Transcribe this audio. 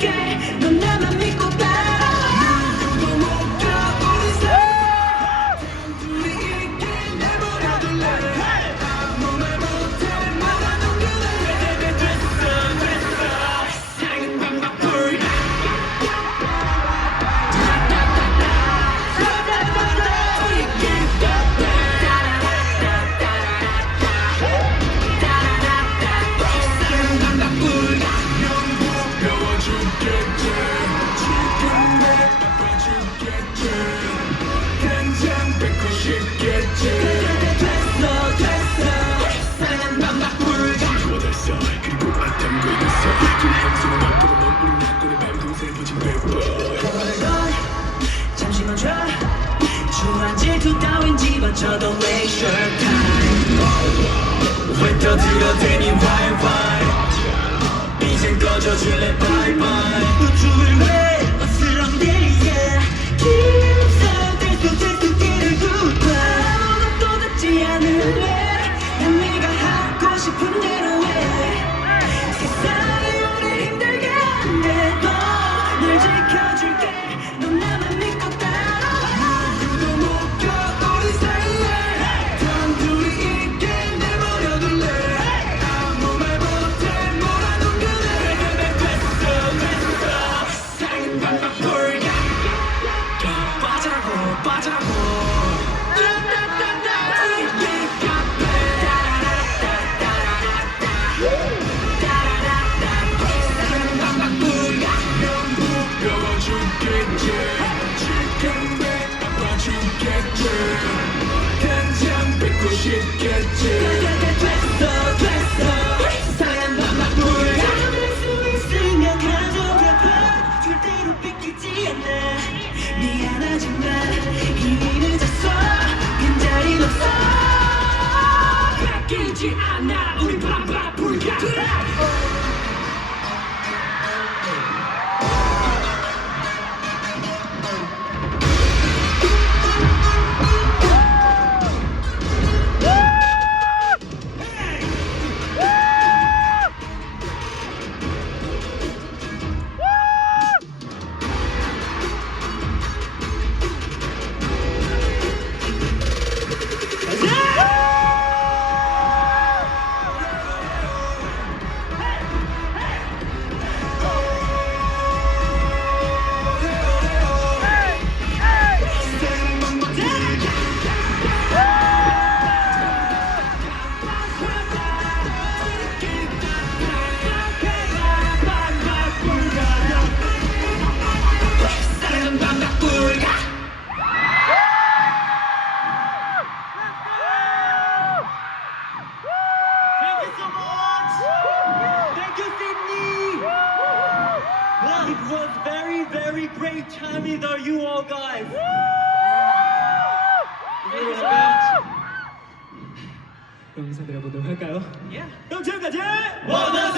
지켜줄게. 넌 나만 믿고 따라와. 누구도 못 가 우리 사이. 단둘이 있게 내버려둘래. 아무 말 못해 말아도 그래. 됐어 사랑은 반박불가. 잠시만 줘. 주한 질투 따윈 집어쳐도 waste your time. 왜 떠들어대니 why 이젠 꺼져줄래 bye bye. 우주를 왜 어스렁대 계속 길을 굽어. 아무것도 듣지 않을래. 난 네가 하고 싶은 대로 해. 세상이 우리 힘들게 한데도 널 지켜줄게. 넌 나만 믿고 따라와. 누구도 못 가 우리 사이에. 단둘이 있게 내버려둘래. 아무 말 못해 뭐라도 그래. 됐어 사랑은 반박불가. 빠져라고 간장 뺏고 싶겠지. 됐어 사랑은 반박불가. 잡을 수 있으면 가져가봐. 절대로 뺏기지 않아. 미안하지만 이미 늦었어. 빈자리 없어. 뺏기지 않아. 우리 반박불가. It was very great time with you all guys. 그럼 인사드려보도록 할까요? Yeah. 그럼 지금까지 원어스